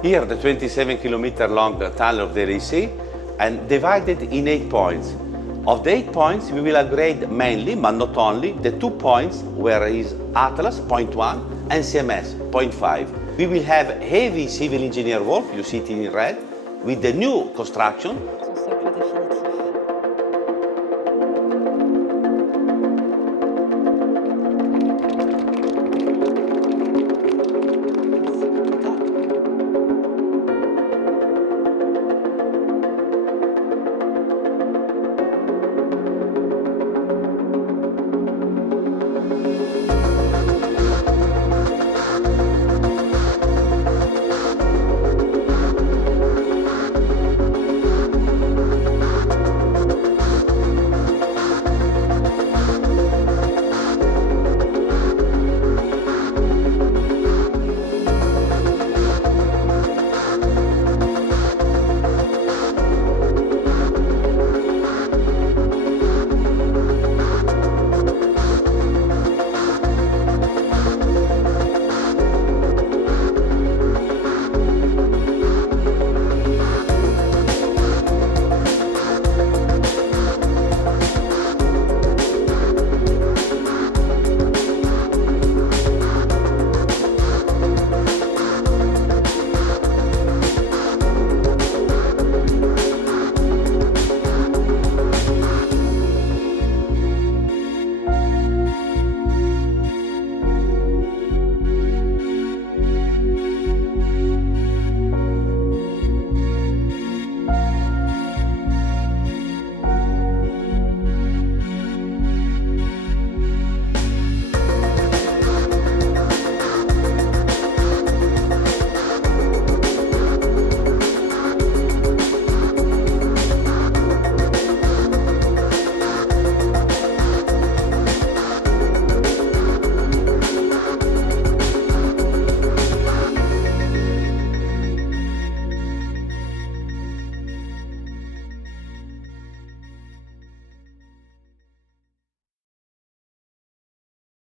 Here, the 27-kilometer long tunnel of the LHC, and divided in 8 points. Of the 8 points, we will upgrade mainly, but not only, the 2 points where is Atlas, point 1, and CMS, point 5. We will have heavy civil engineer work, you see it in red, with the new construction,